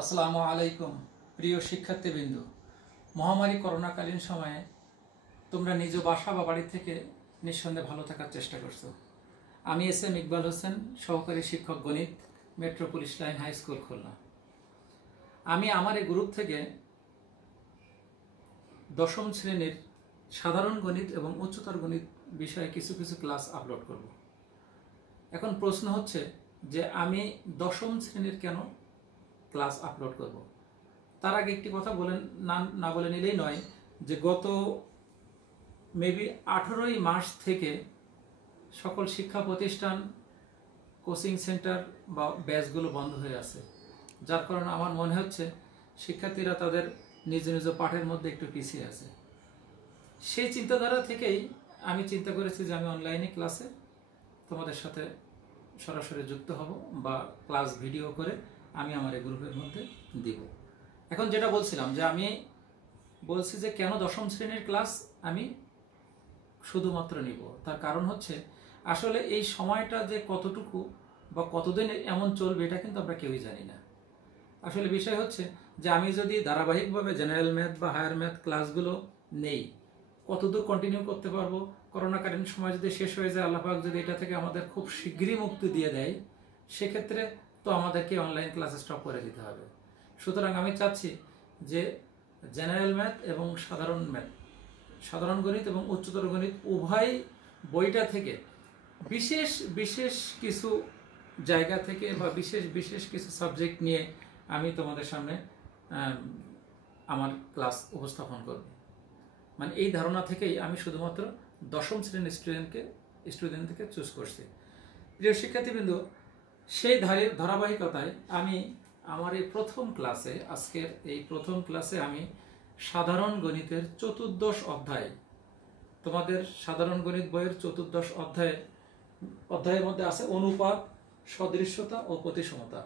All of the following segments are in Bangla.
আসসালামু আলাইকুম প্রিয় শিক্ষার্থীবৃন্দ। মহামারী করোনাকালীন সময়ে তোমরা নিজ বাসা বা বাড়ি থেকে নিঃসন্দেহে ভালো থাকার চেষ্টা করছো। আমি এস.এম. ইকবাল হোসেন, সহকারী শিক্ষক গণিত, Metropolis Line High School, Khulna. আমি আমার এই গ্রুপ থেকে দশম শ্রেণীর সাধারণ গণিত এবং উচ্চতর গণিত বিষয়ে কিছু কিছু ক্লাস আপলোড করব। এখন প্রশ্ন হচ্ছে যে আমি দশম শ্রেণীর কেন ক্লাস আপলোড করব। তার আগে একটি কথা না বলে নিলেই নয় যে গত মেবি 18ই মার্চ থেকে সকল শিক্ষা প্রতিষ্ঠান, কোচিং সেন্টার বা ব্যাচগুলো বন্ধ হয়ে আছে, যার কারণে আমার মনে হচ্ছে শিক্ষার্থীরা তাদের নিজ নিজ পাঠের মধ্যে একটু পিছিয়ে আছে। সেই চিন্তাধারা থেকেই আমি চিন্তা করেছি যে আমি অনলাইনে ক্লাসে তোমাদের সাথে সরাসরি যুক্ত হব বা ক্লাস ভিডিও করে আমি আমার এই গ্রুপের মধ্যে দিব। এখন যেটা বলছিলাম যে আমি বলছি যে কেন দশম শ্রেণীর ক্লাস আমি শুধুমাত্র নিব, তার কারণ হচ্ছে আসলে এই সময়টা যে কতটুকু বা কতদিন এমন চলবে এটা কিন্তু আমরা কেউই জানি না। আসলে বিষয় হচ্ছে যে আমি যদি ধারাবাহিকভাবে জেনারেল ম্যাথ বা হায়ার ম্যাথ ক্লাসগুলো নেই, কতদূর কন্টিনিউ করতে পারবো। করোনাকালীন সময় যদি শেষ হয়ে যায়, আল্লাহ পাক যদি এটা থেকে আমাদের খুব শীঘ্রই মুক্তি দিয়ে দেয়, সেক্ষেত্রে তো আমাদেরকে অনলাইন ক্লাস স্টপ করে দিতে হবে। সুতরাং আমি চাচ্ছি যে জেনারেল ম্যাথ এবং সাধারণ গণিত এবং উচ্চতর গণিত উভয় বইটা থেকে বিশেষ বিশেষ কিছু জায়গা থেকে বা বিশেষ বিশেষ কিছু সাবজেক্ট নিয়ে আমি তোমাদের সামনে আমার ক্লাস উপস্থাপন করব। মানে এই ধারণা থেকেই আমি শুধুমাত্র দশম শ্রেণীর স্টুডেন্টকে চুজ করছি। প্রিয় শিক্ষার্থীবৃন্দ, সেই ধারাবাহিকতায় আমি আমার এই আজকের এই প্রথম ক্লাসে আমি সাধারণ গণিতের চতুর্দশ অধ্যায়, তোমাদের সাধারণ গণিত বইয়ের চতুর্দশ অধ্যায়ের মধ্যে আছে অনুপাত, সদৃশ্যতা ও প্রতিসমতা।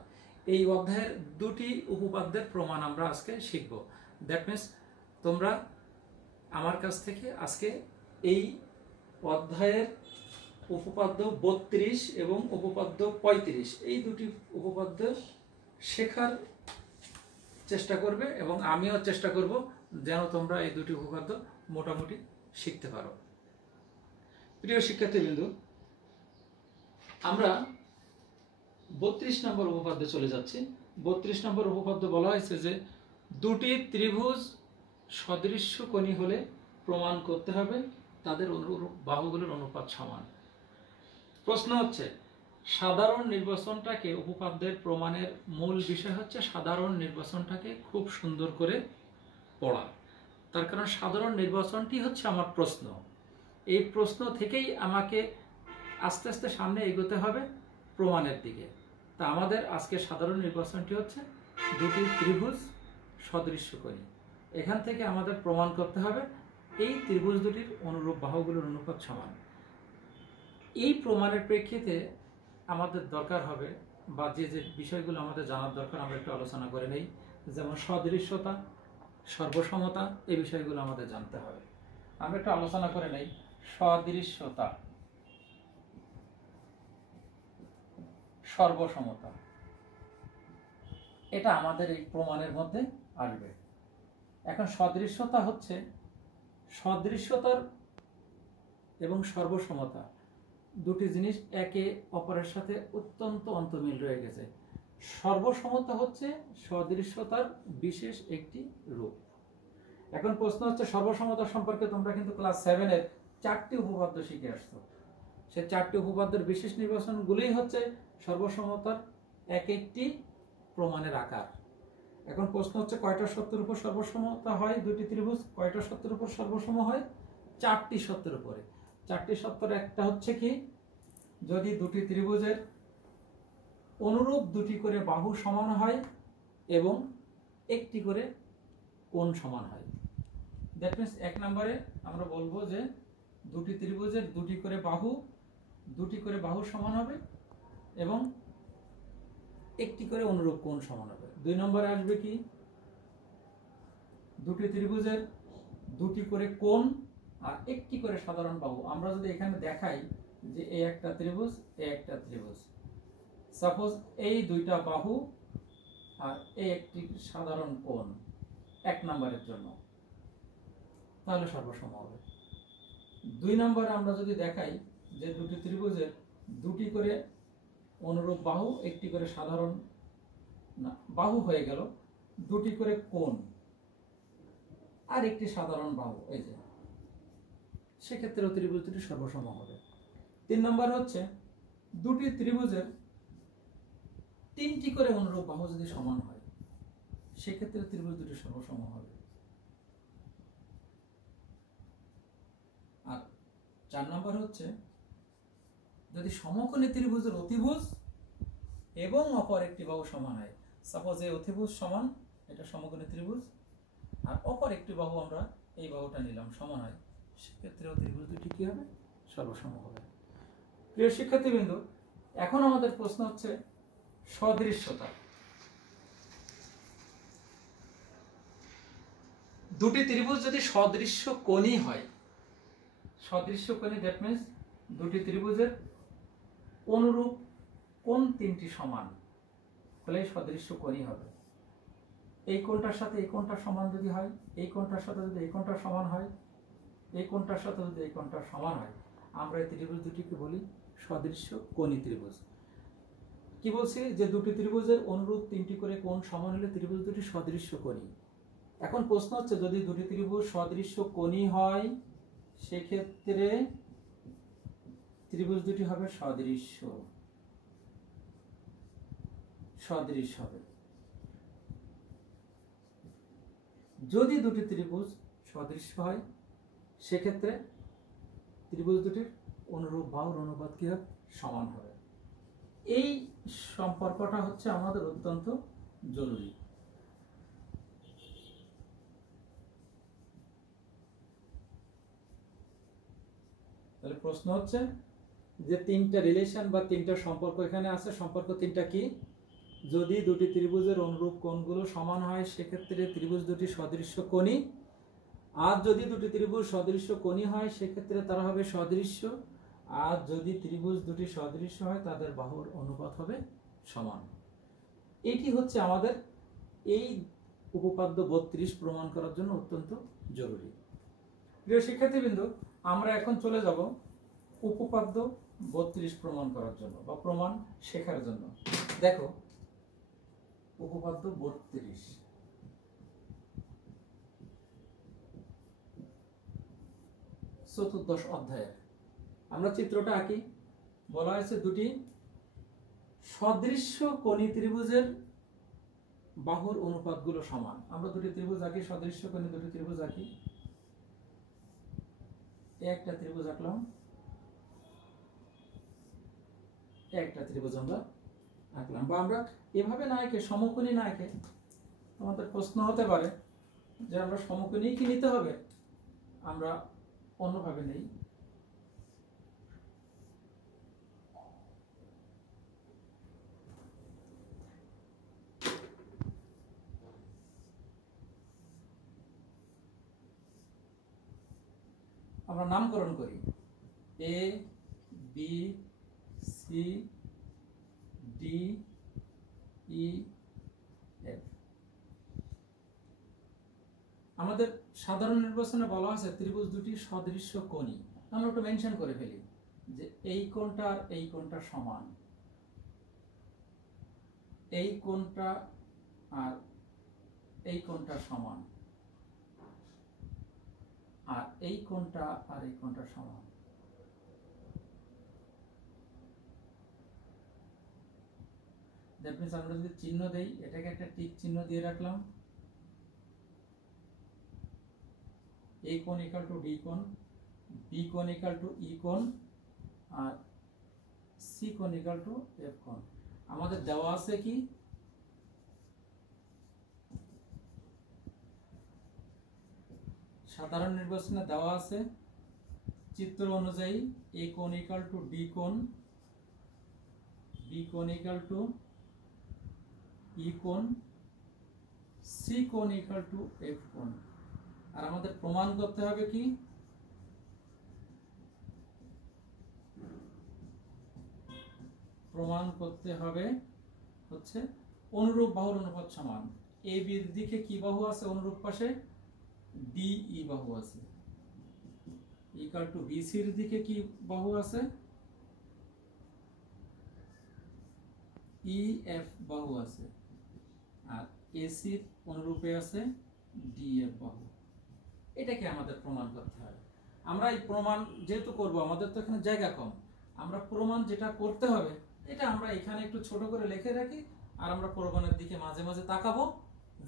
এই অধ্যায়ের দুটি উপপাদ্যের প্রমাণ আমরা আজকে শিখব। দ্যাট মিনস তোমরা আমার কাছ থেকে আজকে এই অধ্যায়ের উপপাদ্য 32 এবং উপপাদ্য 35 এই দুটি উপপাদ্য শেখার চেষ্টা করবে এবং আমিও চেষ্টা করব যেন তোমরা এই দুটি উপপাদ্য মোটামুটি শিখতে পারো। প্রিয় শিক্ষার্থীবৃন্দ, আমরা 32 নম্বর উপপাদ্যে চলে যাচ্ছি। 32 নম্বর উপপাদ্য বলা হয়েছে যে দুটি ত্রিভুজ সদৃশ্যকোণী হলে প্রমাণ করতে হবে তাদের অনুরূপ বাহুগুলোর অনুপাত সমান। প্রশ্ন হচ্ছে সাধারণ নির্বাচনটাকে, উপপাদ্যের প্রমাণের মূল বিষয় হচ্ছে সাধারণ নির্বাচনটাকে খুব সুন্দর করে পড়া। তার কারণ সাধারণ নির্বাচনটি হচ্ছে আমার প্রশ্ন। এই প্রশ্ন থেকেই আমাকে আস্তে আস্তে সামনে এগোতে হবে প্রমাণের দিকে। তা আমাদের আজকে সাধারণ নির্বাচনটি হচ্ছে দুটি ত্রিভুজ সদৃশ্যকোণী। এখান থেকে আমাদের প্রমাণ করতে হবে এই ত্রিভুজ দুটির অনুরূপ বাহুগুলোর অনুপাত সমান। এই প্রমাণের প্রেক্ষিতে আমাদের দরকার হবে বা যে যে বিষয়গুলো আমাদের জানার দরকার আমরা একটু আলোচনা করে নেই। যেমন সদৃশ্যতা, সর্বসমতা, এই বিষয়গুলো আমাদের জানতে হবে। আমরা একটু আলোচনা করে নেই। সদৃশ্যতা, সর্বসমতা, এটা আমাদের এই প্রমাণের মধ্যে আসবে। এখন সদৃশ্যতা হচ্ছে সদৃশ্যতার এবং সর্বসমতা দুটি জিনিস একে অপরের সাথে অত্যন্ত অন্তর্মিল রয়ে গেছে। সর্বসমতা হচ্ছে সদৃশ্যতার বিশেষ একটি রূপ। এখন প্রশ্ন হচ্ছে সর্বসমতা সম্পর্কে তোমরা কিন্তু ক্লাস 7-এর 4টি উপপাদ্য শিখে আসছো। সেই 4টি উপপাদ্যের বিশেষ নির্বাচনগুলোই হচ্ছে সর্বসমতার এক একটি প্রমাণের আকার। এখন প্রশ্ন হচ্ছে কয়টা সত্যের উপর সর্বসমতা হয় দুটি ত্রিভুজ? কয়টা সত্যের উপর সর্বসম হয়? 4টি সত্যের উপরে। 4টি সত্যের একটা হচ্ছে কি, যদি দুটি ত্রিভুজের অনুরূপ দুটি করে বাহু সমান হয় এবং একটি করে কোণ সমান হয়। দ্যাট মিনস 1 নম্বরে আমরা বলবো যে দুটি ত্রিভুজের দুটি করে বাহু সমান হবে এবং একটি করে অনুরূপ কোণ সমান হবে। 2 নম্বরে আসবে কি, দুটি ত্রিভুজের দুটি করে কোণ আর একটি করে সাধারণ বাহু। আমরা যদি এখানে দেখাই যে এই একটা ত্রিভুজ, এই একটা ত্রিভুজ, সাপোজ এই দুইটা বাহু আর এ একটি সাধারণ কোণ 1 নম্বরের জন্য, তাহলে সর্বসম হবে। 2 নম্বরে আমরা যদি দেখাই যে দুটি ত্রিভুজের দুটি করে অনুরূপ বাহু, একটি করে সাধারণ না বাহু হয়ে গেল, দুটি করে কোণ আর একটি সাধারণ বাহু, এই যে সেক্ষেত্রে ত্রিভুজ দুটি সর্বসম হবে। 3 নম্বর হচ্ছে দুটি ত্রিভুজের 3টি করে অনুরূপ বাহু যদি সমান হয়, সেক্ষেত্রে ত্রিভুজ দুটি সর্বসম হবে। আর 4 নম্বর হচ্ছে যদি সমকোণী ত্রিভুজের অতিভুজ এবং অপর একটি বাহু সমান হয়, সাপোজ এই অতিভুজ সমান, এটা সমকোণী ত্রিভুজ, আর অপর একটি বাহু আমরা এই বাহুটা নিলাম সমান হয়, সেক্ষেত্রেও ত্রিভুজ দুটি কি হবে? সর্বসম হবে। প্রিয় শিক্ষার্থীবৃন্দ, এখন আমাদের প্রশ্ন হচ্ছে সদৃশ্যতা। দুটি ত্রিভুজ যদি সদৃশ্য কোণী হয়, সদৃশ্য কোণী দ্যাট মিন্স দুটি ত্রিভুজের অনুরূপ কোণ 3টি সমান হলে সদৃশ্য কোণী হবে। এই কোণটার সাথে এই কোণটা সমান যদি হয়, এই কোণটার সাথে যদি এই কোণটা সমান হয়, এই কোণটার সাথে যদি এই কোণটা সমান হয়, আমরা এই ত্রিভুজ দুটিকে বলি সদৃশ্য কোণী ত্রিভুজ। কি বলছি? যে দুটি ত্রিভুজের অনুরূপ 3টি করে কোণ সমান হলে ত্রিভুজ দুটি সদৃশ্য কোণী। এখন প্রশ্ন হচ্ছে যদি দুটি ত্রিভুজ সদৃশ্য কোণী হয়, সেক্ষেত্রে ত্রিভুজ দুটি হবে সদৃশ্য, সদৃশ হবে। যদি দুটি ত্রিভুজ সদৃশ্য হয়, সেক্ষেত্রে ত্রিভুজ দুটির অনুরূপ বাহুর অনুপাত কি হবে? সমান হবে। এই সম্পর্কটা হচ্ছে আমাদের অত্যন্ত জরুরি। তাহলে প্রশ্ন হচ্ছে যে 3টা রিলেশন বা 3টা সম্পর্ক এখানে আছে, সম্পর্ক 3টা কি? যদি দুটি ত্রিভুজের অনুরূপ কোণগুলো সমান হয়, সেক্ষেত্রে ত্রিভুজ দুটি সদৃশ্য কোণী। আর যদি দুটি ত্রিভুজ সদৃশ্য কোণী হয়, সেক্ষেত্রে তারা হবে সদৃশ্য। আর যদি ত্রিভুজ দুটি সদৃশ্য হয়, তাদের বাহুর অনুপাত হবে সমান। এটি হচ্ছে আমাদের এই উপপাদ্য 32 প্রমাণ করার জন্য অত্যন্ত জরুরি। প্রিয় শিক্ষার্থীবৃন্দ, আমরা এখন চলে যাব উপপাদ্য 32 প্রমাণ করার জন্য বা প্রমাণ শেখার জন্য। দেখো উপপাদ্য 32 চতুর্দশ অধ্যায়ের আমরা চিত্রটা আঁকি। বলা হয়েছে দুটি সদৃশ্য কোণী ত্রিভুজের বাহুর অনুপাতগুলো সমান। আমরা দুটি ত্রিভুজ আঁকি, সদৃশ্য কোণী দুটি ত্রিভুজ আঁকি। একটা ত্রিভুজ আঁকলাম, একটা ত্রিভুজ আমরা আঁকলাম। বা আমরা এভাবে না এঁকে, সমকোণী না এঁকে, তোমাদের প্রশ্ন হতে পারে যে আমরা সমকোণী কি নিতে হবে, আমরা অন্যভাবে নেই। আমরা নামকরণ করি A B C D E F. আমাদের সাধারণ নির্বাচনে বলা আছে ত্রিভুজ দুটি সদৃশ্য কোণী। আমরা একটু মেনশন করে ফেলি যে এই কোণটা আর এই কোণটা সমান, এই কোণটা আর এই কোণটা সমান, আর এই কোণটা আর এই কোণটা সমান। দ্যাট মিন্স আমরা যদি চিহ্ন দেই, এটাকে একটা টিক চিহ্ন দিয়ে রাখলাম। এ কোণ ইকুয়াল টু ডি কোণ, বি কোণ ইকুয়াল টু ই কোণ, আর সি কোণ ইকুয়াল টু এফ কোণ। আমাদের দেওয়া আছে কি? সাধারণ নির্বাচনে দেওয়া আছে চিত্র অনুযায়ী এ কোণ ইকুয়াল টু ডি কোণ, বি কোণ ইকুয়াল টু ই কোণ, সি কোণ ইকুয়াল টু এফ কোণ। আর আমাদের প্রমাণ করতে হবে কি? প্রমাণ করতে হবে হচ্ছে অনুরূপ বাহুর অনুপাত সমান এ বির দিকে কি বাহু আছে অনুরূপ পাশে, ডিই বাহু আছে, ইকুয়াল টু বিসির দিকে কি বাহু আছে, ইএফ বাহু আছে, আর এসির অনুরূপে আছে ডিএফ বাহু। এটাকে আমাদের প্রমাণ করতে হবে। আমরা এই প্রমাণ যেহেতু করব, আমাদের তো এখানে জায়গা কম, আমরা প্রমাণ যেটা করতে হবে এটা আমরা এখানে একটু ছোট করে লিখে রাখি, আর আমরা প্রমাণের দিকে মাঝে মাঝে তাকাবো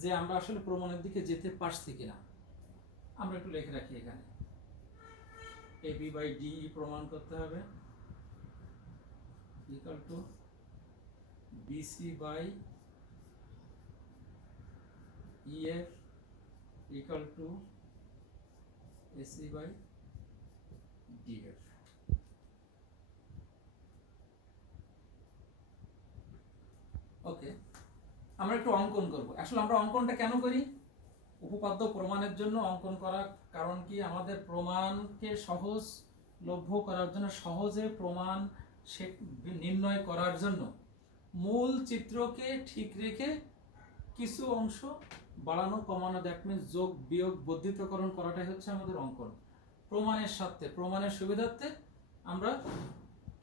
যে আমরা আসলে প্রমাণের দিকে যেতে পারছি কিনা। আমরা একটু লিখে রাখি এখানে এবি বাই ডিই প্রমাণ করতে হবে equal to BC by EF equal to AC by DF. Okay, আমরা একটু অঙ্কন করব। আসলে আমরা অঙ্কনটা কেন করি? উপপাদ্য প্রমাণের জন্য অঙ্কন করার কারণ কি, আমাদের প্রমাণকে সহজলভ্য করার জন্য, সহজে প্রমাণ নির্ণয় করার জন্য মূল চিত্রকে ঠিক রেখে কিছু অংশ বাড়ানো কমানো, দ্যাট মিনস যোগ বিয়োগ বর্ধিতকরণ করাটাই হচ্ছে আমাদের অঙ্কন। প্রমাণের সাথে, প্রমাণের সুবিধার্থে আমরা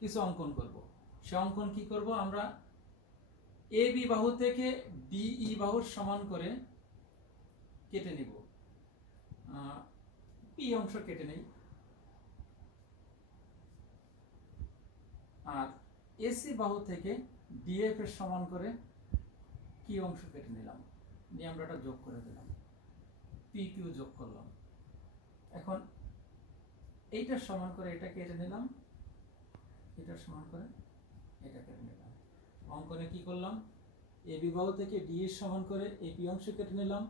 কিছু অঙ্কন করব। সে অঙ্কন কি করব, আমরা এ বি বাহু থেকে ডিই বাহুর সমান করে কেটে নিব, পি অংশ কেটে নেই, আর এসি বাহু থেকে ডিএফ এর সমান করে কি অংশ কেটে নিলাম, নিয়ে আমরা এটা যোগ করে দিলাম, পি কিউ যোগ করলাম। এখন এইটার সমান করে এটা কেটে নিলাম, এটার সমান করে এটা কেটে নিলাম। অঙ্কনে কি করলাম, এ বি বাহু থেকে ডি এর সমান করে এপি অংশ কেটে নিলাম,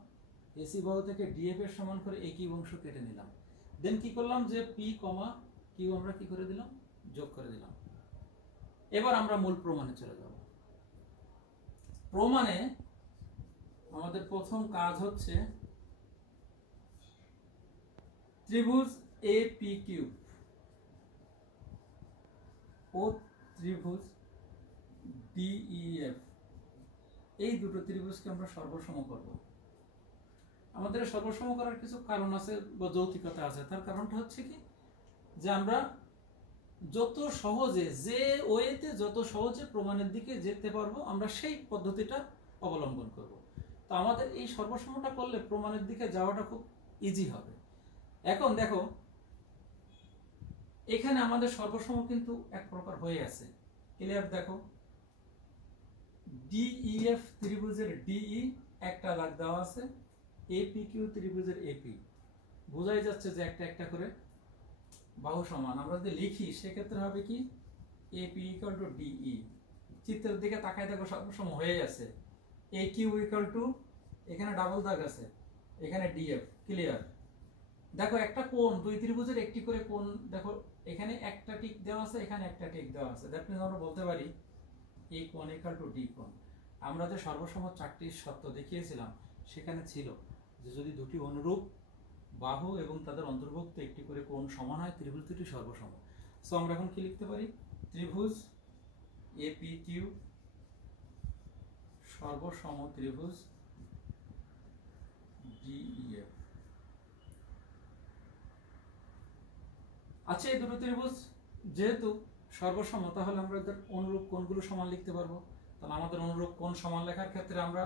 এসি বাহু থেকে ডিএফ এর সমান করে এ কিউ অংশ কেটে নিলাম। দেন কি করলাম, যে পি কমা কিউ আমরা কি করে দিলাম, যোগ করে দিলাম। এবার আমরা মূল প্রমাণে চলে যাব। প্রমাণে আমাদের প্রথম কাজ হচ্ছে ত্রিভুজ এ পি কিউ ও ত্রিভুজ ডিইএফ, এই দুটো ত্রিভুজকে আমরা সর্বসম করব। আমাদের সর্বসম করার কিছু কারণ আছে বা যৌক্তিকতা আছে। তার কারণটা হচ্ছে কি, যে আমরা যত সহজে, যে ওয়েতে যত সহজে প্রমাণের দিকে যেতে পারবো, আমরা সেই পদ্ধতিটা অবলম্বন করব। তো আমাদের এই সর্বসমটা করলে প্রমাণের দিকে যাওয়াটা খুব ইজি হবে। এখন দেখো, এখানে আমাদের সর্বসম কিন্তু এক প্রকার হয়ে আছে, ক্লিয়ার? দেখো, ডিইএফ ত্রিভুজের ডিই একটা দাগ দেওয়া আছে, এপি কিউ ত্রিভুজের এপি, বোঝাই যাচ্ছে যে একটা একটা করে বাহু সমান। আমরা যদি লিখি সেক্ষেত্রে হবে কি, এপি ইকুয়াল টু ডিই, চিত্রের দিকে তাকায় দেখো সর্বসম হয়ে আছে। এ কিউ ইকুয়াল টু, এখানে ডাবল দাগ আছে, এখানে ডিএফ, ক্লিয়ার? দেখো একটা কোণ, দুই ত্রিভুজের একটি করে কোণ, দেখো এখানে একটা টিক দেওয়া আছে, এখানে একটা টিক দেওয়া আছে। দ্যাট মিন্স আমরা বলতে পারি এই কোণ ইকুয়াল টু ডি কোণ। আমরা যে সর্বসম চারটি শর্ত দেখিয়েছিলাম সেখানে ছিল যে যদি দুটি অনুরূপ বাহু এবং তাদের অন্তর্ভুক্ত একটি করে কোণ সমান হয়, ত্রিভুজ দুটি সর্বসম। সো আমরা এখন কি লিখতে পারি, ত্রিভুজ এপি কিউ সর্বসম ত্রিভুজ ডিইএফ। আচ্ছা, এই দুটো ত্রিভুজ যেহেতু সর্বসম, তাহলে আমরা এদের অনুরূপ কোণগুলো সমান লিখতে পারবো। তাহলে আমাদের অনুরূপ কোণ সমান লেখার ক্ষেত্রে আমরা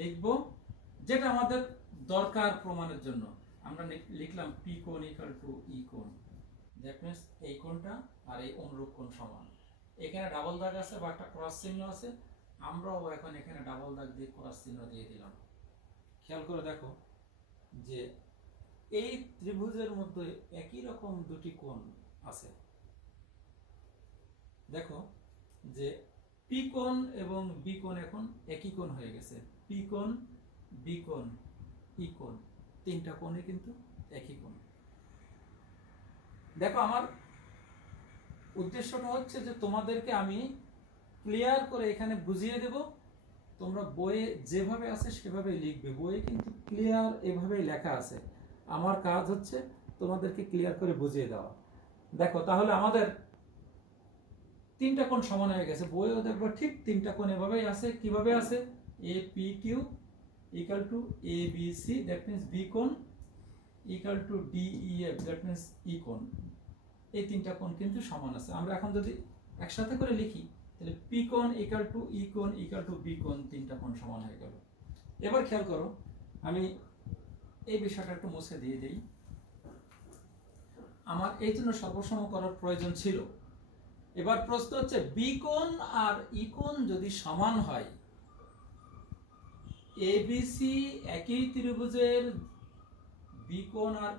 লিখব যেটা আমাদের দরকার প্রমাণের জন্য। আমরা লিখলাম পি কোণ ইকুয়াল টু ই কোণ, দ্যাট মিন্স এই কোণটা আর এই অনুরূপ কোণ সমান। এখানে ডাবল দাগ আছে বা একটা ক্রস চিহ্ন আছে, আমরাও এখন এখানে ডাবল দাগ দিয়ে ক্রস চিহ্ন দিয়ে দিলাম। খেয়াল করে দেখো যে এই ত্রিভুজের মধ্যে একই রকম দুটি কোণ আছে। দেখো যে পি কোণ এবং বি কোণ এখন একই কোণ হয়ে গেছে, পি কোণ, বি কোণ, ই কোণ, তিনটা কোণই কিন্তু একই কোণ। দেখো, আমার উদ্দেশ্যটা হচ্ছে যে তোমাদেরকে আমি ক্লিয়ার করে এখানে বুঝিয়ে দেব, তোমরা বইয়ে যেভাবে আছে সেভাবেই লিখবে। বইয়ে কিন্তু ক্লিয়ার এভাবেই লেখা আছে, আমার কাজ হচ্ছে তোমাদেরকে ক্লিয়ার করে বুঝিয়ে দেওয়া। দেখো, তাহলে আমাদের তিনটা কোণ সমান হয়ে গেছে, বইও দেখবো ঠিক তিনটা কোণ এভাবেই আছে। কিভাবে আছে, A P Q equal to A B C, that means B কোণ equal to D E F, that means E কোণ। এই তিনটা কোণ কিন্তু সমান আছে। আমরা এখন যদি একসাথে করে লিখি তাহলে পি কোণ ইকুয়াল টু ই কোণ ইকুয়াল টু বি কোণ, তিনটা কোণ সমান হয়ে গেল। এবার খেয়াল করো, আমি এই বিষয়টা একটু মুছে দিয়ে দিই। আমার এই জন্য সর্বসম করার প্রয়োজন ছিল। এবার প্রশ্ন হচ্ছে বি কোণ আর ই কোণ যদি সমান হয়, এবিসি একই ত্রিভুজের বি কোণ আর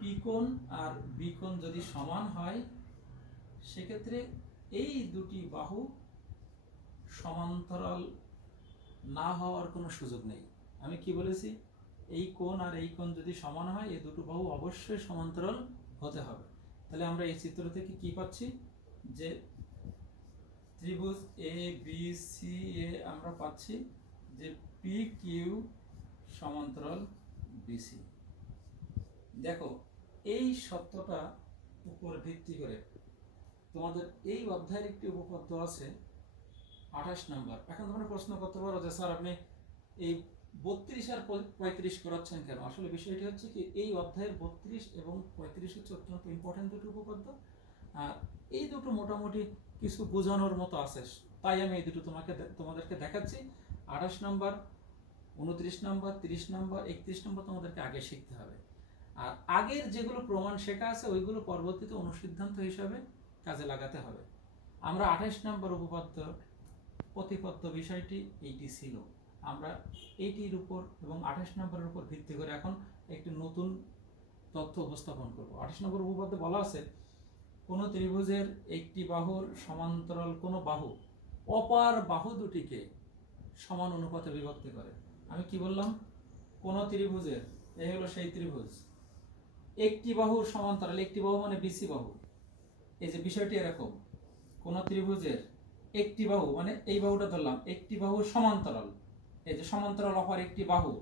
পি কোণ আর বি কোণ যদি সমান হয়, সেক্ষেত্রে এই দুটি বাহু সমান্তরাল না হওয়ার কোনো সুযোগ নেই। আমি কি বলেছি? এই কোণ আর এই কোণ যদি সমান হয়, এই দুটো বাহু অবশ্যই সমান্তরাল হতে হবে। তাহলে আমরা এই চিত্র থেকে কি পাচ্ছি? যে ত্রিভুজ এ বি সি এ আমরা পাচ্ছি যে পি কিউ সমান্তরাল বিসি। দেখো, এই সত্যটা উপর ভিত্তি করে তোমাদের এই অধ্যায়ের একটি উপপাদ্য আছে 28 নম্বর। এখন তোমরা প্রশ্ন করতে পারো যে স্যার আপনি এই 32 আর 35 করাচ্ছেন কেন? আসলে বিষয়টি হচ্ছে কি, এই অধ্যায়ের 32 এবং 35 হচ্ছে অত্যন্ত ইম্পর্টেন্ট দুটো উপপাদ্য। আর এই দুটো মোটামুটি কিছু বোঝানোর মতো আছে, তাই আমি এই দুটো তোমাদেরকে দেখাচ্ছি। 28 নম্বর, 29 নম্বর, 30 নম্বর, 31 নম্বর তোমাদেরকে আগে শিখতে হবে। আর আগের যেগুলো প্রমাণ শেখা আছে ওইগুলো পরবর্তীতে অনুসিদ্ধান্ত হিসাবে কাজে লাগাতে হবে। আমরা 28 নম্বর উপপাদ্য প্রতিপাদ্য বিষয়টি এইটি ছিল। আমরা এইটির উপর এবং 28 নম্বরের উপর ভিত্তি করে এখন একটি নতুন তথ্য উপস্থাপন করব। 28 নম্বর উপপাদ্যে বলা আছে, কোন ত্রিভুজের একটি বাহুর সমান্তরাল কোন বাহু অপর বাহু দুটিকে সমান অনুপাতে বিভক্ত করে। আমি কি বললাম? কোন ত্রিভুজের, এই হলো সেই ত্রিভুজ, একটি বাহুর সমান্তরাল, একটি বাহু মানে বিসি বাহু। এই যে বিষয়টি এরকম, কোন ত্রিভুজের একটি বাহু মানে এই বাহুটা ধরলাম, একটি বাহুর সমান্তরাল, এই যে সমান্তরাল অপর একটি বাহু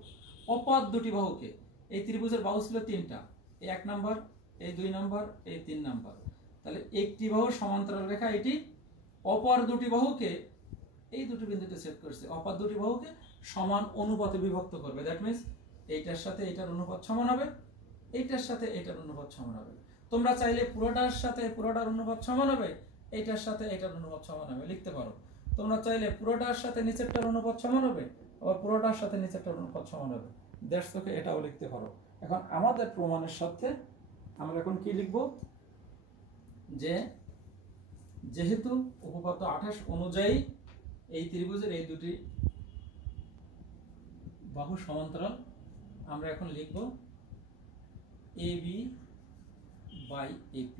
অপর দুটি বাহুকে, এই ত্রিভুজের বাহু ছিল তিনটা, এই 1 নম্বর, এই 2 নম্বর, এই 3 নম্বর। তাহলে একটি বাহুর সমান্তরাল রেখা এটি অপর দুটি বাহুকে, এই দুটি বিন্দুতে ছেদ করছে, অপর দুটি বাহুকে সমান অনুপাতে বিভক্ত করবে। দ্যাট মিন্স এইটার সাথে এইটার অনুপাত সমান হবে, এইটার সাথে এইটার অনুপাত সমান হবে। তোমরা চাইলে পুরোটার সাথে পুরোটার অনুপাত সমান হবে, এইটার সাথে এইটার অনুপাত সমান হবে লিখতে পারো। তোমরা চাইলে পুরোটার সাথে নিচেরটার অনুপাত সমান হবে, আবার পুরোটার সাথে নিচেরটার অনুপাত সমান হবে, দ্যাটস ওকে, এটাও লিখতে পারো। এখন আমাদের প্রমাণের সাথে আমরা এখন কি লিখব? যে যেহেতু উপপাদ্য 28 অনুযায়ী এই ত্রিভুজের এই দুটি বাহু সমান্তরাল, আমরা এখন লিখব AB by AP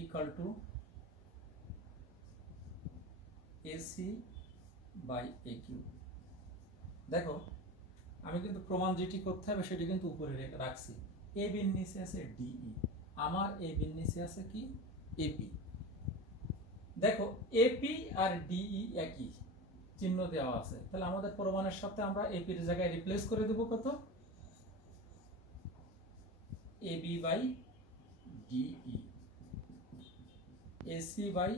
equal to AC by AQ। দেখো, আমি কিন্তু প্রমাণ যেটি করতে হবে সেটি কিন্তু উপরে রাখছি। AB এর নিচে আছে DE, আমার AB এর নিচে আছে কি? AP। দেখো, AP আর DE একই চিহ্ন দেওয়া আছে, তাহলে আমাদের প্রমাণের সাথে আমরা AP এর জায়গায় রিপ্লেস করে দেব কত? AB by DE, AC by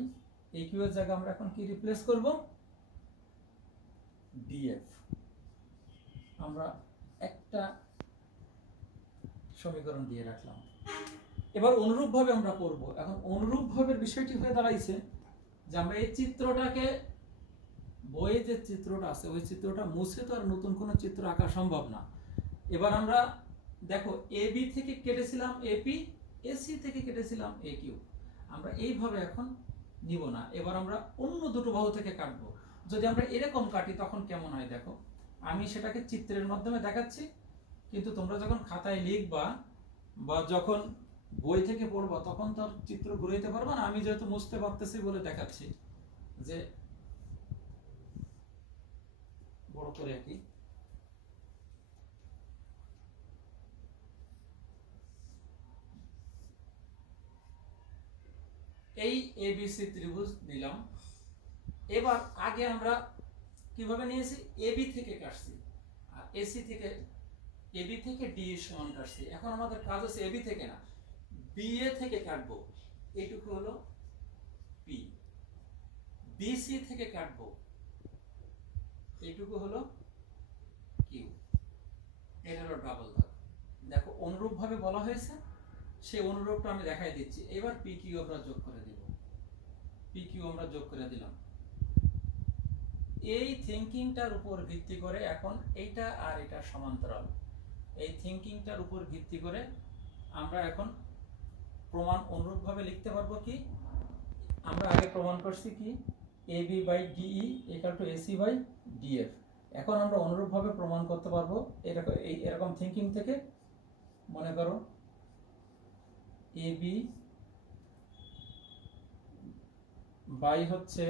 AQ এর জায়গায় আমরা এখন কি রিপ্লেস করব? DF। আমরা একটা সমীকরণ দিয়ে রাখলাম। এবার অনুরূপভাবে আমরা করব। এখন অনুরূপভাবে বিষয়টি হয়ে দাঁড়াইছে যে আমরা এই চিত্রটাকে, বইয়ে যে চিত্রটা আছে ওই চিত্রটা মুছে তো আর নতুন কোনো চিত্র আঁকা সম্ভব না। এবার আমরা দেখো, AB থেকে কেটেছিলাম AP, AC থেকে কেটেছিলাম AQ। আমরা এইভাবে এখন নিব না, এবার আমরা অন্য দুটো বাহু থেকে কাটবো। যদি আমরা এরকম কাটি তখন কেমন হয় দেখো, আমি সেটাকে চিত্রের মাধ্যমে দেখাচ্ছি, কিন্তু তোমরা যখন খাতায় লিখবা বা যখন বই থেকে পড়বা তখন তো চিত্র ঘুরাইতে পারবা না। আমি যেহেতু মুছতে পারতেছি বলে দেখাচ্ছি, যে বড় করে আঁকি। এই ABC ত্রিভুজ নিলাম। এবার আগে আমরা কিভাবে নিয়েছি? AB থেকে কাটছি আর AC থেকে, AB থেকে DE সমান কাটছি। এখন আমাদের কাজ হচ্ছে AB থেকে না, BA থেকে কাটবো, এইটুকু হলো P। BC থেকে কাটবো, এইটুকু হলো কিউ, এটা হলো ডাবল ধাপ। দেখো অনুরূপভাবে বলা হয়েছে, সেই অনুরূপটা আমি দেখাই দিচ্ছি। এবার পি কিউ আমরা যোগ করে দিব, পি কিউ আমরা যোগ করে দিলাম। এই থিঙ্কিংটার উপর ভিত্তি করে এখন এইটা আর এটা সমান্তরাল, এই থিঙ্কিংটার উপর ভিত্তি করে আমরা এখন প্রমাণ অনুরূপভাবে লিখতে পারবো কি, আমরা আগে প্রমাণ করছি কি A B by DE equal to AC by DF. এখন আমরা অনুরূপভাবে প্রমাণ করতে পারবো এরকম থিঙ্কিং থেকে। মনে করো এ বি বাই হচ্ছে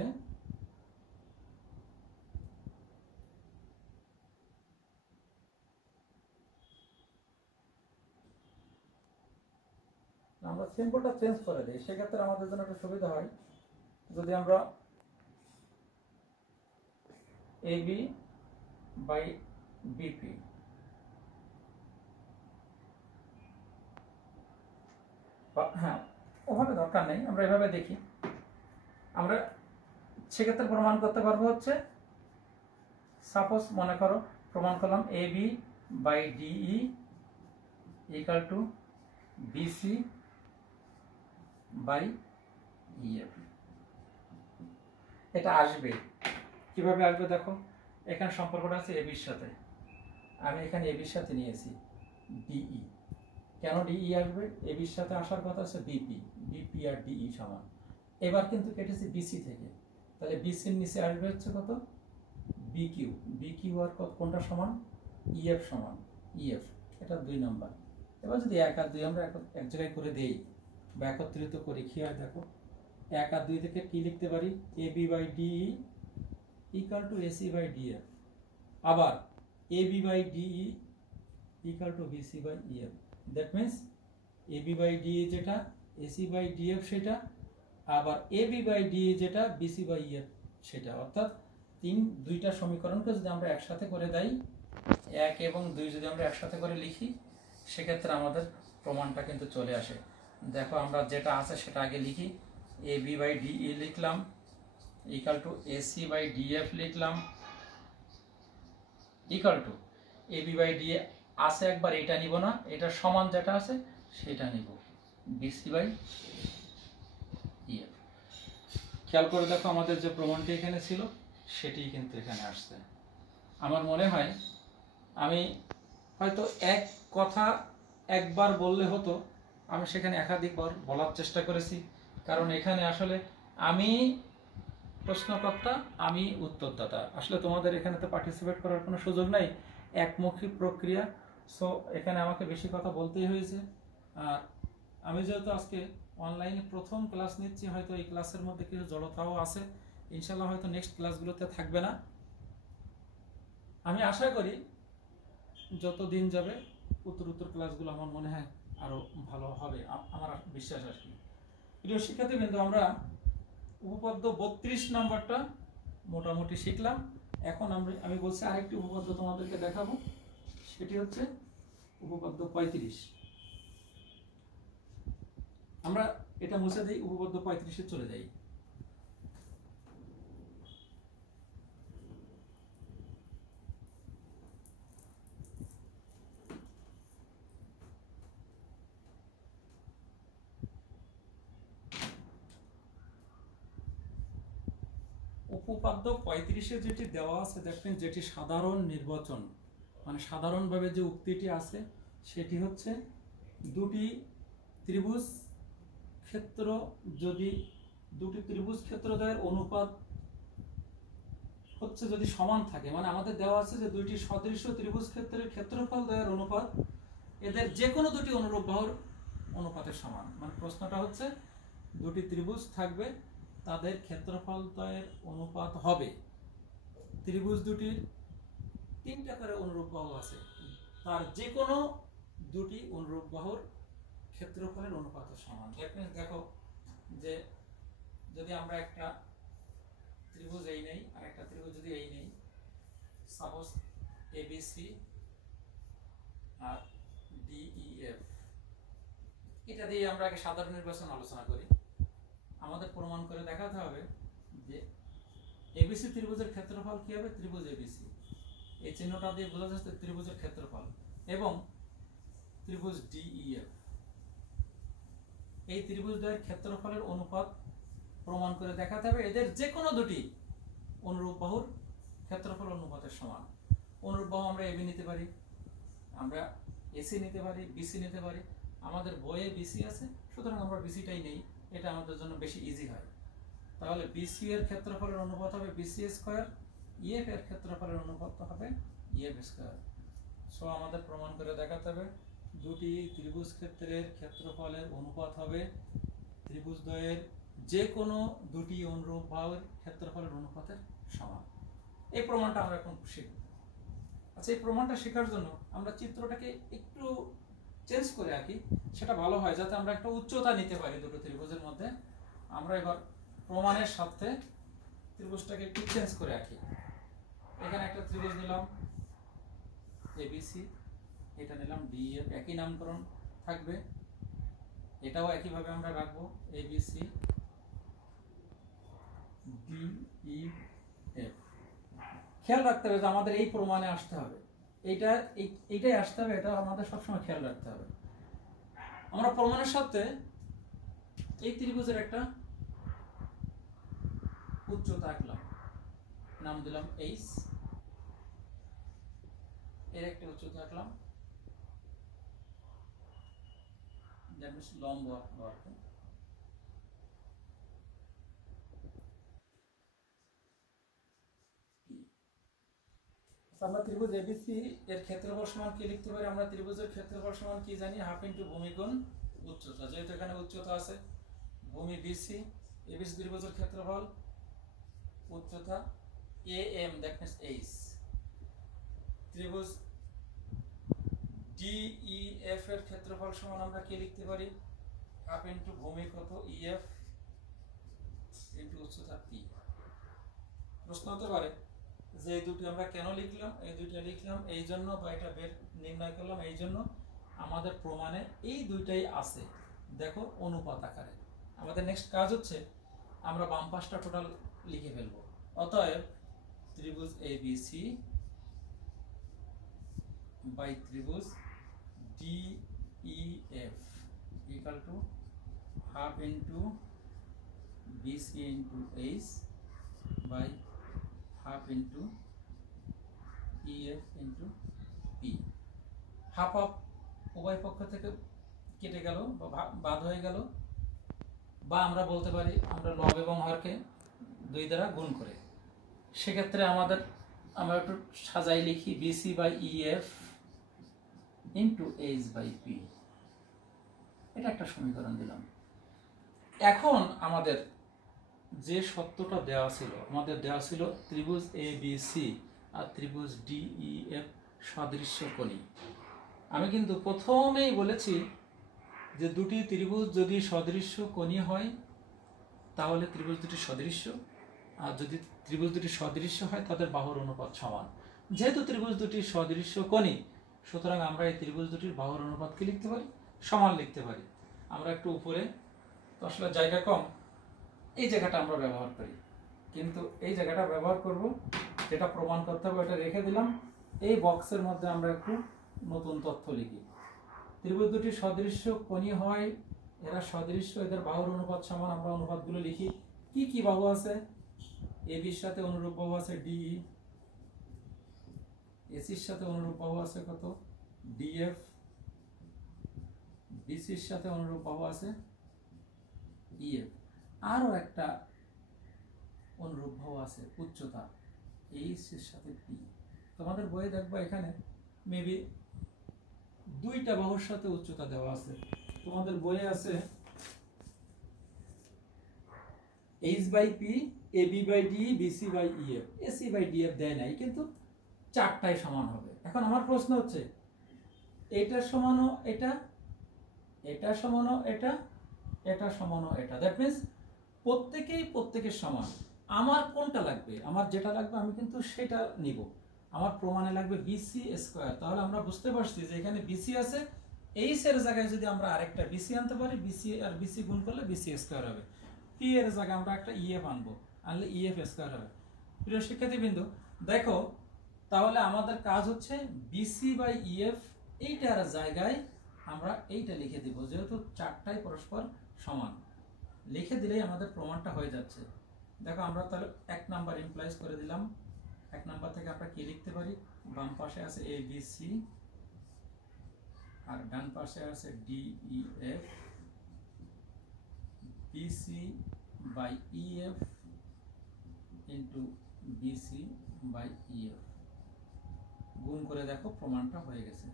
আমরা সিম্বলটা চেঞ্জ করে দিই, সেক্ষেত্রে আমাদের জন্য একটা সুবিধা হয়। যদি আমরা এ বি বাই বিপি, হ্যাঁ ওভাবে দরকার নেই, আমরা এভাবে দেখি। আমরা সেক্ষেত্রে প্রমাণ করতে পারবো হচ্ছে, সাপোজ মনে করো প্রমাণ করলাম A B by DE equal to BC by EF. এটা আসবে কিভাবে আসবে দেখো, এখানে সম্পর্কটা আছে এ বির সাথে, আমি এখানে এ বির সাথে নিয়েছি ডিই। কেন ডিই আসবে? এ বির সাথে আসার কথা আছে বিপি, বিপি আর ডিই সমান। এবার কিন্তু কেটেছি বিসি থেকে, তাহলে বিসির নিচে আসবে হচ্ছে কত বিকিউ, বিকিউ আর কোনটা সমান ইএফ সমান ইএফ, এটা 2 নাম্বার। এবার যদি 1 আর 2 আমরা এক জায়গায় করে দেই বা একত্রিত করি, কি হয় দেখো, 1 আর 2 থেকে কি লিখতে পারি, A B by DE equal to AC by DF, আবার A B by DE equal to BC by EF. That means A B by DE যেটা এসি বাই ডিএফ সেটা, আবার এ বি বাই ডিই যেটা বিসি বাই ইএফ সেটা। অর্থাৎ দুইটা সমীকরণকে যদি আমরা একসাথে করে দেই, 1 এবং 2 যদি আমরা একসাথে করে লিখি, সেক্ষেত্রে আমাদের প্রমাণটা কিন্তু চলে আসে। দেখো আমরা যেটা আছে সেটা আগে লিখি, এ বি বাই ডিই লিখলাম equal to AC by DF লিখলাম equal to A B by DA আছে একবার, এটা নিব না, এটা সমান যেটা আছে সেটা নিব বিসি বাই ইএফ। খেয়াল করে দেখো আমাদের যে প্রমাণটি এখানে ছিল সেটি কিন্তু এখানে আসছে। আমার মনে হয় আমি হয়তো এক কথা একবার বললে হতো, আমি সেখানে একাধিকবার বলার চেষ্টা করেছি, কারণ এখানে আসলে আমি প্রশ্নকর্তা, আমি উত্তরদাতা। আসলে তোমাদের এখানে তো পার্টিসিপেট করার কোনো সুযোগ নাই, একমুখী প্রক্রিয়া। সো এখানে আমাকে বেশি কথা বলতেই হয়েছে। আর আমি যেহেতু আজকে অনলাইনে প্রথম ক্লাস নিচ্ছি, হয়তো এই ক্লাসের মধ্যে কিছু জড়তাও আছে, ইনশাল্লাহ হয়তো নেক্সট ক্লাসগুলোতে থাকবে না। আমি আশা করি যত দিন যাবে উত্তর ক্লাসগুলো আমার মনে হয় আরও ভালো হবে, আমার বিশ্বাস আর কি। প্রিয় শিক্ষার্থীবৃন্দ, আমরা উপপাদ্য 32 নাম্বারটা মোটামুটি শিখলাম। এখন আমি বলছি আরেকটি উপপাদ্য তোমাদেরকে দেখাবো, সেটি হচ্ছে উপপাদ্য 35। আমরা এটা মুছে দিই, উপপাদ্য 35-এ চলে যাই। উপপাদ্য 35-এ যেটি দেওয়া আছে দেখবেন, যেটি সাধারণ নির্বাচন, মানে সাধারণভাবে যে উক্তিটি আছে সেটি হচ্ছে, দুটি ত্রিভুজ ক্ষেত্র যদি দুটি ত্রিভুজ ক্ষেত্রদ্বয়ের অনুপাত হচ্ছে যদি সমান থাকে, মানে আমাদের দেওয়া আছে যে দুইটি সদৃশ্য ত্রিভুজ ক্ষেত্রের ক্ষেত্রফল দ্বয়ের অনুপাত এদের যে কোনো দুটি অনুরূপ বাহুর অনুপাতের সমান। মানে প্রশ্নটা হচ্ছে দুটি ত্রিভুজ থাকবে, তাদের ক্ষেত্রফল দ্বয়ের অনুপাত হবে, ত্রিভুজ দুটির 3টা করে অনুরূপ বাহু আছে, তার যে কোনো দুটি অনুরূপ বাহুর ক্ষেত্রফলের অনুপাতের সমান। দেখো যে যদি আমরা একটা ত্রিভুজ এই নেই আর একটা ত্রিভুজ যদি এই নেই, সাপোজ এবিসি আর ডিইএফ, এটা দিয়ে আমরা আগে সাধারণ নির্বাচন আলোচনা করি। আমাদের প্রমাণ করে দেখাতে হবে যে এবিসি ত্রিভুজের ক্ষেত্রফল কি হবে? ত্রিভুজ এবিসি, এই চিহ্নটা দিয়ে বোঝা যাচ্ছে ত্রিভুজের ক্ষেত্রফল, এবং ত্রিভুজ ডিইএফ, এই ত্রিভুজদ্বয়ের ক্ষেত্রফলের অনুপাত প্রমাণ করে দেখাতে হবে এদের যে কোনো দুটি অনুরূপ বাহুর ক্ষেত্রফল অনুপাতের সমান। অনুরূপ বাহু আমরা এবি নিতে পারি, আমরা এসি নিতে পারি, বিসি নিতে পারি। আমাদের বইয়ে বিসি আছে, সুতরাং আমরা বিসিটাই নেই, এটা আমাদের জন্য বেশি ইজি হয়। তাহলে বিসি এর ক্ষেত্রফলের অনুপাত হবে বিসি স্কয়ার, ইএফ এর ক্ষেত্রফলের অনুপাত হবে ইএফ স্কয়ার। সো আমাদের প্রমাণ করে দেখাতে হবে দুটি ত্রিভুজ ক্ষেত্রের ক্ষেত্রফলের অনুপাত হবে ত্রিভুজদ্বয়ের যে কোনো দুটি অনুরূপ বাহুর ক্ষেত্রফলের অনুপাতের সমান। এই প্রমাণটা আমরা এখন শিখব। আচ্ছা, এই প্রমাণটা শেখার জন্য আমরা চিত্রটাকে একটু চেঞ্জ করে আঁকি, সেটা ভালো হয়, যাতে আমরা একটা উচ্চতা নিতে পারি দুটো ত্রিভুজের মধ্যে। আমরা এবার প্রমাণের সাথে ত্রিভুজটাকে একটু চেঞ্জ করে আঁকি। এখানে একটা ত্রিভুজ নিলাম এবিসি, এটা নিলাম ডিএফ, একই নামকরণ থাকবে, এটাও একইভাবে আমরা রাখবো এবিসি ডিইএফ। খেয়াল রাখতে হবে যে আমাদের এই প্রমাণে আসতে হবে, এইটাই আসতে হবে, এটা আমাদের সবসময় খেয়াল রাখতে হবে। আমরা প্রমাণের সাথে এই ত্রিভুজের একটা উচ্চতা আঁকলাম, নাম দিলাম এইচ, এর একটা উচ্চতা আঁকলাম, লম্ব আঁকবো। আমরা ত্রিভুজ এবিসি এর ক্ষেত্রফল সমান কি লিখতে পারি? আমরা ত্রিভুজের ক্ষেত্রফল সমান কি জানি? হাফ ইন্টু ভূমি গুণ উচ্চতা। যেহেতু এখানে উচ্চতা আছে, ভূমি বিসি, এবিসি ত্রিভুজের ক্ষেত্রফল উচ্চতা A M, that means H. ত্রিভুজ ডিইএফ এর ক্ষেত্রফল সমান আমরা কি লিখতে পারি? হাফ ইন্টু ভূমি কত ইএফ ইন্টু উচ্চতা পি। প্রশ্ন হতে পারে যে এই দুটি আমরা কেন লিখলাম? এই দুইটা লিখলাম এই জন্য, বা এটা বের নির্ণয় করলাম এই জন্য, আমাদের প্রমাণে এই দুইটাই আছে, দেখো অনুপাত আকারে। আমাদের নেক্সট কাজ হচ্ছে আমরা বাম পাশটা টোটাল লিখে ফেলবো। অতএব ত্রিভুজ এবিসি বাই ত্রিভুজ DEF equal to half into BC into H by half into EF into P. Half of উভয় পক্ষ থেকে কেটে গেল বা বাদ হয়ে গেল, বা আমরা বলতে পারি আমরা লব এবং হরকে 2 দ্বারা গুণ করে। সেক্ষেত্রে আমরা একটু সাজাই লিখি BC by EF into H by P, এটা একটা সমীকরণ দিলাম। এখন আমাদের যে সত্যটা দেওয়া ছিল, আমাদের দেওয়া ছিল ত্রিভুজ এবিসি আর ত্রিভুজ ডিইএফ সদৃশ্যকোণী। আমি কিন্তু প্রথমেই বলেছি যে দুটি ত্রিভুজ যদি সদৃশ্যকোণী হয় তাহলে ত্রিভুজ দুটি সদৃশ্য, আর যদি ত্রিভুজ দুটি সদৃশ্য হয় তাদের বাহুর অনুপাত সমান। যেহেতু ত্রিভুজ দুটি সদৃশ্যকোণী, সুতরাং আমরা এই ত্রিভুজ দুটির বাহুর অনুপাতকে লিখতে পারি, সমান লিখতে পারি। আমরা একটু উপরে, তো আসলে জায়গা কম, এই জায়গাটা আমরা ব্যবহার করি, কিন্তু এই জায়গাটা ব্যবহার করব, যেটা প্রমাণ করতে হবে এটা রেখে দিলাম। এই বক্সের মধ্যে আমরা একটু নতুন তথ্য লিখি। ত্রিভুজ দুটি সদৃশ্যকোণী হয়, এরা সদৃশ্য, এদের বাহুর অনুপাত সমান। আমরা অনুপাতগুলো লিখি। কি কি বাহু আছে? এবির সাথে অনুরূপ বাহু আছে ডিই, এসির সাথে অনুরূপ বাহু আছে কত? ডিএফ, বিসির সাথে অনুরূপ বাহু আছে ইএফ, আরও একটা অনুরূপ বাহু আছে উচ্চতা এইচ এর সাথে পি। তোমাদের বইয়ে দেখবা এখানে মেবি 2টা বাহুর সাথে উচ্চতা দেওয়া আছে। তোমাদের বইয়ে আছে H by P, AB by D, BC by EF. AC by DF দেয় নাই, কিন্তু 4টাই সমান হবে। এখন আমার প্রশ্ন হচ্ছে এটার সমানও এটা, এটা সমানও এটা, এটা সমানও এটা, দ্যাট মিন্স প্রত্যেকের সমান। আমার কোনটা লাগবে? আমার যেটা লাগবে আমি কিন্তু সেটা নিব। আমার প্রমাণে লাগবে বিসি স্কয়ার। তাহলে আমরা বুঝতে পারছি যে এখানে বিসি আছে, এইচ এর জায়গায় যদি আমরা আরেকটা বিসি আনতে পারি, বিসি আর বিসি গুণ করলে বিসি স্কয়ার হবে। পি এর জায়গায় আমরা একটা ইএফ আনবো, আনলে ইএফ স্কয়ার হবে। প্রিয় শিক্ষার্থীবৃন্দ, দেখো তাহলে আমাদের কাজ হচ্ছে বিসি বাই ইএফ এইটার জায়গায় আমরা এইটা লিখে দিব, যেহেতু চারটাই পরস্পর সমান। লিখে দিলেই আমাদের প্রমাণটা হয়ে যাচ্ছে। দেখো আমরা তাহলে 1 নাম্বার ইমপ্লাইজ করে দিলাম। 1 নাম্বার থেকে আমরা কি লিখতে পারি? বাম পাশে আছে এ বি সি আর ডান পাশে আছে D E F, BC by EF into BC by EF. গুণ করে দেখো প্রমাণটা হয়ে গেছে।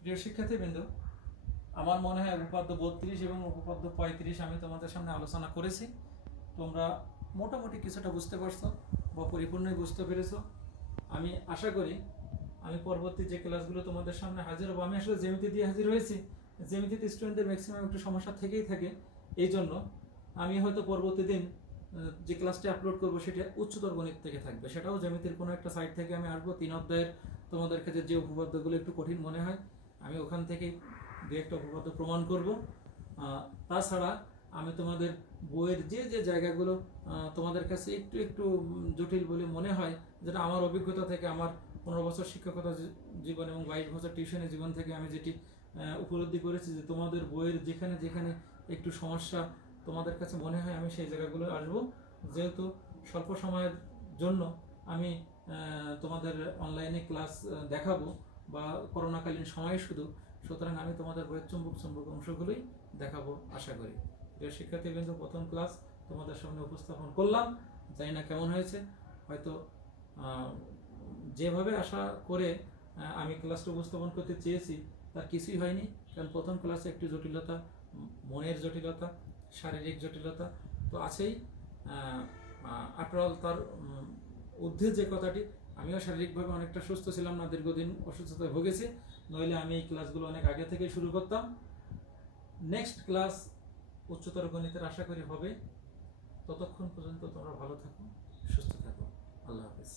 প্রিয় শিক্ষার্থীবৃন্দ, আমার মনে হয় উপপাদ্য 32 এবং উপপাদ্য 35 আমি তোমাদের সামনে আলোচনা করেছি। তোমরা মোটামুটি কিছুটা বুঝতে পারছো বা পরিপূর্ণই বুঝতে পেরেছো। আমি আশা করি আমি পরবর্তী যে ক্লাসগুলো তোমাদের সামনে হাজির হবো, আমি আসলে জ্যামিতি দিয়ে হাজির হয়েছি। জ্যামিতিতে স্টুডেন্টদের ম্যাক্সিমাম একটু সমস্যা থেকেই থাকে। এই জন্য আমি হয়তো পরবর্তী দিন যে ক্লাসটি আপলোড করবো সেটা উচ্চতর গণিত থেকে থাকবে, সেটাও জ্যামিতির কোনো একটা সাইট থেকে আমি আসবো। 3 অধ্যায়ের তোমাদের কাছে যে উপপাদ্যগুলো একটু কঠিন মনে হয় আমি ওখান থেকেই দু একটা উপপাদ্য প্রমাণ করব। তাছাড়া আমি তোমাদের বইয়ের যে যে জায়গাগুলো তোমাদের কাছে একটু একটু জটিল বলে মনে হয়, যেটা আমার অভিজ্ঞতা থেকে, আমার 15 বছর শিক্ষকতা জীবন এবং 22 বছর টিউশনের জীবন থেকে আমি যেটি উপলব্ধি করেছি, যে তোমাদের বইয়ের যেখানে যেখানে একটু সমস্যা তোমাদের কাছে মনে হয় আমি সেই জায়গাগুলো আসবো। যেহেতু স্বল্প সময়ের জন্য আমি তোমাদের অনলাইনে ক্লাস দেখাবো বা করোনাকালীন সময়ে শুধু, সুতরাং আমি তোমাদের বইয়ের চুম্বক চুম্বক অংশগুলোই দেখাবো আশা করি। প্রিয় শিক্ষার্থীবৃন্দ, প্রথম ক্লাস তোমাদের সামনে উপস্থাপন করলাম, জানি না কেমন হয়েছে। হয়তো যেভাবে আশা করে আমি ক্লাসটা উপস্থাপন করতে চেয়েছি তার কিছুই হয়নি, কারণ প্রথম ক্লাসে একটি জটিলতা, মনের জটিলতা, শারীরিক জটিলতা তো আছেই। আফটার অল তার ঊর্ধ্বে যে কথাটি, আমিও শারীরিকভাবে অনেকটা সুস্থ ছিলাম না, দীর্ঘদিন অসুস্থতায় ভুগেছি, নইলে আমি এই ক্লাসগুলো অনেক আগে থেকে শুরু করতাম। নেক্সট ক্লাস উচ্চতর গণিতের আশা করি হবে। ততক্ষণ পর্যন্ত তোমরা ভালো থাকো, সুস্থ থাকো। আল্লাহ হাফেজ।